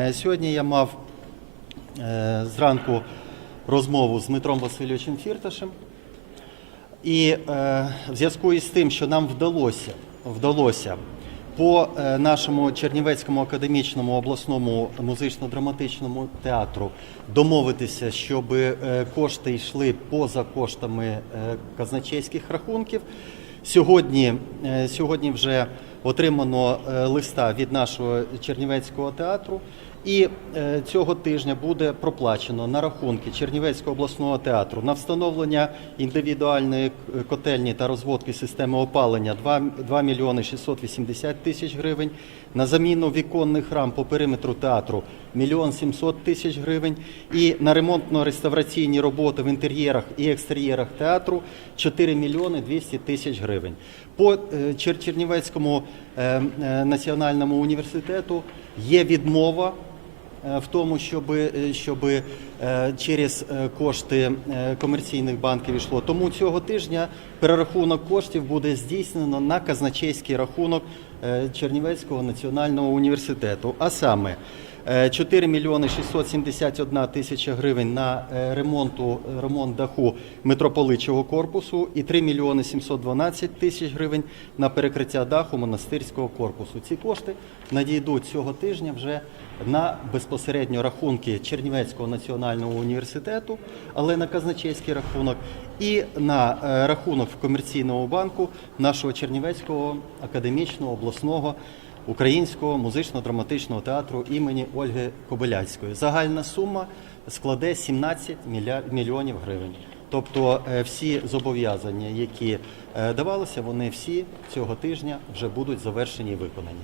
Е, Сьогодні я мав е, зранку розмову з Дмитром Васильовичем Фірташем. І е, в зв'язку із тим, що нам вдалося, вдалося по нашому Чернівецькому академічному обласному музично-драматичному театру домовитися, щоб кошти йшли поза коштами казначейських рахунків. Сьогодні, сьогодні вже отримано листа від нашого Чернівецького театру. І е, цього тижня буде проплачено на рахунки Чернівецького обласного театру на встановлення індивідуальної котельні та розводки системи опалення 2, 2 мільйони 680 тисяч гривень, на заміну віконних рам по периметру театру 1 700 тисяч гривень і на ремонтно-реставраційні роботи в інтер'єрах і екстер'єрах театру 4 мільйони 200 тисяч гривень. По е, Чернівецькому е, е, національному університету є відмова е, в тому, щоб, щоб через е, кошти е, комерційних банків йшло. Тому цього тижня перерахунок коштів буде здійснено на казначейський рахунок е, Чернівецького національного університету. А саме е, 4 мільйони 671 тисяча гривень на е, ремонту, ремонт даху митрополичого корпусу і 3 мільйони 712 тисяч гривень на перекриття даху монастирського корпусу. Ці кошти надійдуть цього тижня вже на безпосередньо рахунки Чернівецького національного університету, але на казначейський рахунок, і на е, рахунок в комерційному банку нашого Чернівецького академічного обласного українського музично-драматичного театру імені Ольги Кобиляцької. Загальна сума складе 17 мілья- мільйонів гривень. Тобто е, всі зобов'язання, які е, давалися, вони всі цього тижня вже будуть завершені і виконані.